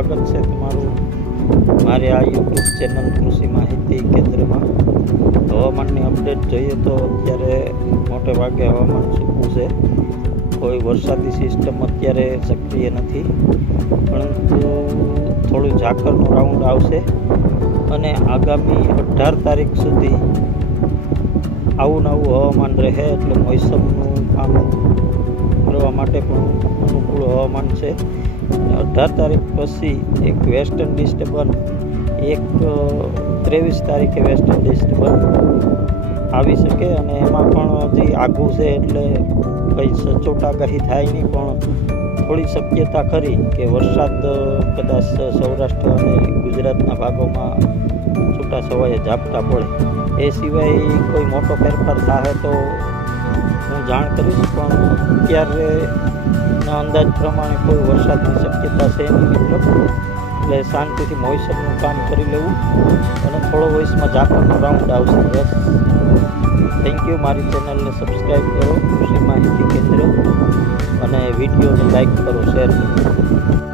સ્વાગત છે તમારું મારી આ યુટ્યુબ ચેનલ કૃષિ માહિતી કેન્દ્રમાં. હવામાનની અપડેટ જોઈએ તો અત્યારે મોટે ભાગે હવામાન સૂકું છે. કોઈ વરસાદી સિસ્ટમ અત્યારે સક્રિય નથી, પરંતુ થોડું ઝાકરનો રાઉન્ડ આવશે અને આગામી 18 તારીખ સુધી આવું નવું હવામાન રહે, એટલે મોસમનું કામ કરવા માટે પણ અનુકૂળ હવામાન છે. 18 તારીખ પછી એક વેસ્ટર્ન ડિસ્ટર્બન્સ, એક 23 તારીખે વેસ્ટર્ન ડિસ્ટર્બન્સ આવી શકે અને એમાં પણ હજી આઘું છે, એટલે કંઈ સચોટ આગાહી થાય નહીં, પણ થોડી શક્યતા ખરી કે વરસાદ કદાચ સૌરાષ્ટ્ર અને ગુજરાતના ભાગોમાં છૂટા છવાયા ઝાપટા પડે. એ સિવાય કોઈ મોટો ફેરફાર થાય તો હું જાણ કરીશ, પણ અત્યારેના અંદાજ પ્રમાણે કોઈ વરસાદની શક્યતા છે નહીં મિત્રો. એટલે શાંતિથી મોસમનું કામ કરી લેવું અને થોડો વોઇસમાં ઝાકરનો રાઉન્ડ આવશે. બસ થેન્ક યુ. મારી ચેનલને સબસ્ક્રાઈબ કરો, કૃષિ માહિતી કેન્દ્ર, અને વિડીયોને લાઈક કરો, શેર કરો.